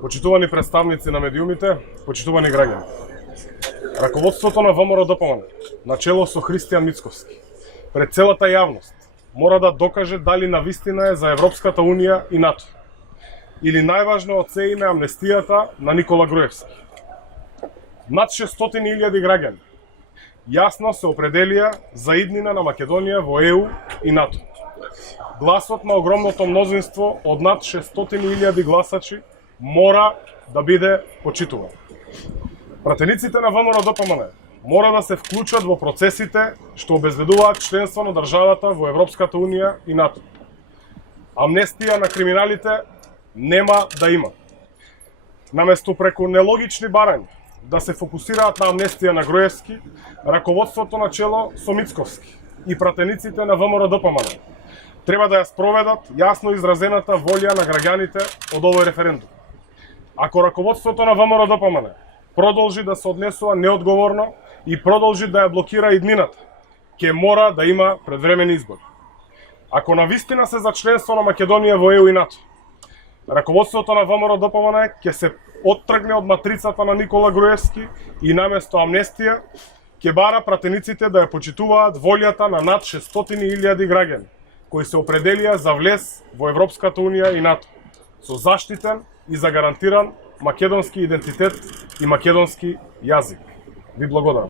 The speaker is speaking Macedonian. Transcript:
Почитувани представници на медиумите, почитувани граѓани. Раководството на ВМРО-ДПМНЕ, начело со Христијан Мицковски, пред целата јавност мора да докаже дали навистина е за Европската Унија и НАТО. Или најважно од се име амнестијата на Никола Груевски. Над 600.000 граѓани јасно се определија за иднина на Македонија во ЕУ и НАТО. Гласот на огромното мнозинство од над 600.000 гласачи мора да биде почитуван. Пратениците на ВМРО-ДПМНЕ мора да се вклучат во процесите што обезбедуваат членство на државата во Европската Унија и НАТО. Амнестија на криминалите нема да има. Наместо преку нелогични барања да се фокусираат на амнестија на Груевски, раководството на чело со Мицковски и пратениците на ВМРО-ДПМНЕ треба да ја спроведат јасно изразената волја на граѓаните од овој референдум. Ако раководството на ВМРО-ДПМНЕ продолжи да се однесува неодговорно и продолжи да ја блокира иднината, ќе мора да има предвремени избори. Ако навистина се за членство на Македонија во ЕУ и НАТО, раководството на ВМРО-ДПМНЕ ќе се оттргне од матрицата на Никола Груевски и наместо амнестија ќе бара пратениците да ја почитуваат волјата на над 600.000 граѓани кои се определија за влез во Европската Унија и НАТО со заштитен и загарантиран македонски идентитет и македонски јазик. Ви благодарам.